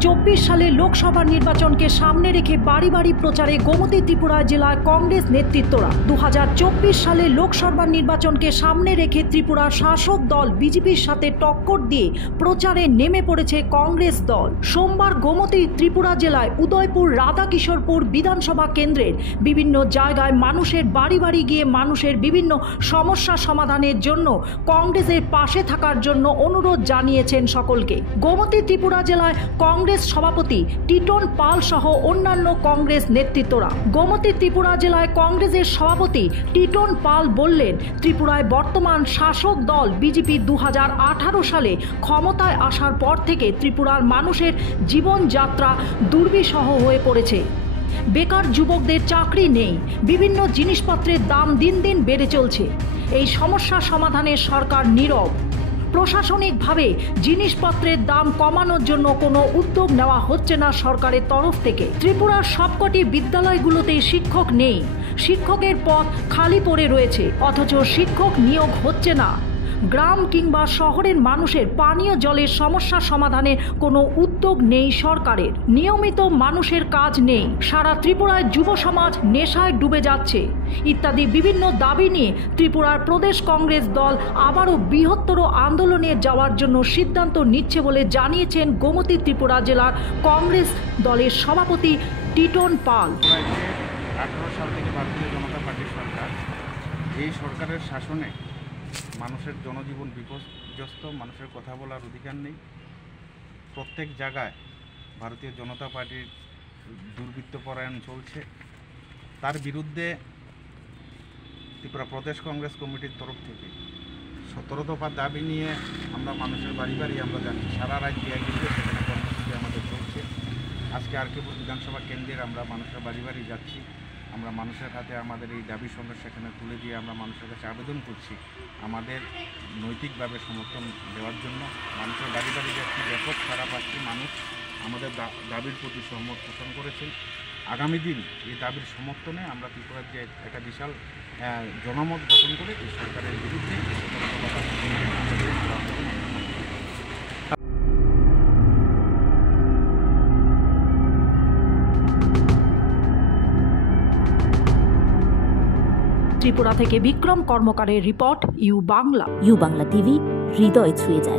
2024 সালে লোকসভা নির্বাচনকে সামনে রেখে বাড়ি বাড়ি প্রচারে গোমতী ত্রিপুরা জেলায় কংগ্রেস নেতৃত্বরা 2024 সালে লোকসভা নির্বাচনকে সামনে রেখে ত্রিপুরার শাসক দল বিজেপির সাথে টক্কর দিয়ে প্রচারে নেমে পড়েছে কংগ্রেস দল। সোমবার গোমতী ত্রিপুরা জেলায় উদয়পুর রাধাকিশোরপুর বিধানসভা কেন্দ্রের বিভিন্ন জায়গায় মানুষের বাড়ি বাড়ি গিয়ে মানুষের বিভিন্ন সমস্যা সমাধানের জন্য কংগ্রেসের পাশে থাকার জন্য অনুরোধ জানিয়েছেন সকলকে। গোমতী ত্রিপুরা জেলায় কংগ্রেস সভাপতি টিটন পাল সহ অন্যান্য কংগ্রেস নেতৃত্বরা। গোমতী ত্রিপুরা জেলায় কংগ্রেসের সভাপতি টিটন পাল বললেন, ত্রিপুরায় বর্তমান শাসক দল বিজেপি 2018 সালে ক্ষমতায় আসার পর থেকে ত্রিপুরার মানুষের জীবনযাত্রা দুর্বিষহ হয়ে পড়েছে। বেকার যুবকদের চাকরি নেই, বিভিন্ন জিনিসপত্রের দাম দিন দিন বেড়ে চলছে। এই সমস্যা সমাধানে সরকার নীরব। প্রশাসনিকভাবে জিনিসপত্রের দাম কমানোর জন্য কোনো উদ্যোগ নেওয়া হচ্ছে না সরকারের তরফ থেকে। ত্রিপুরার সবকটি বিদ্যালয়গুলোতে শিক্ষক নেই, শিক্ষকের পদ খালি পড়ে রয়েছে, অথচ শিক্ষক নিয়োগ হচ্ছে না। গ্রাম কিংবা শহরের মানুষের পানীয় জলের সমস্যা সমাধানে কোনো উদ্যোগ নেই সরকারের। নিয়মিত মানুষের কাজ নেই। সারা ত্রিপুরায় যুব সমাজ নেশায় ডুবে যাচ্ছে ইত্যাদি বিভিন্ন দাবি নিয়ে ত্রিপুরার প্রদেশ কংগ্রেস দল আবারও বৃহত্তর আন্দোলনে যাওয়ার জন্য সিদ্ধান্ত নিচ্ছে বলে জানিয়েছেন গোমতী ত্রিপুরা জেলার কংগ্রেস দলের সভাপতি টিটন পাল। 18 সাল থেকে ভারতীয় জনতা পার্টির সরকার, এই সরকারের শাসনে মানুষের জনজীবন বিপর্যস্ত, মানুষের কথা বলার অধিকার নেই। প্রত্যেক জায়গায় ভারতীয় জনতা পার্টির দুর্বৃত্তপরায়ণ চলছে। তার বিরুদ্ধে ত্রিপুরা প্রদেশ কংগ্রেস কমিটির তরফ থেকে 17 দফা দাবি নিয়ে আমরা মানুষের বাড়ি বাড়ি আমরা যাচ্ছি। সারা রাজ্যে একদিকে সেখানে কর্মসূচি আমাদের চলছে। আজকে আরকেপুর বিধানসভা কেন্দ্রের আমরা মানুষের বাড়ি বাড়ি যাচ্ছি। আমরা মানুষের হাতে আমাদের এই দাবি সঙ্গে সেখানে তুলে দিয়ে আমরা মানুষের কাছে আবেদন করছি আমাদের নৈতিকভাবে সমর্থন দেওয়ার জন্য। মানুষের বাড়ি বাড়ি যাচ্ছি, ব্যাপক সারা পাচ্ছি। মানুষ আমাদের দাবির প্রতি সহমত পোষণ করেছেন। আগামী দিন এই দাবির সমর্থনে আমরা ত্রিপুরার যে একটা বিশাল জনমত গঠন করে এই সরকারের বিরুদ্ধে ত্রিপুরা থেকে বিক্রম কর্মকারের report, U Bangla. U Bangla TV, হৃদয় ছুঁয়ে যায়।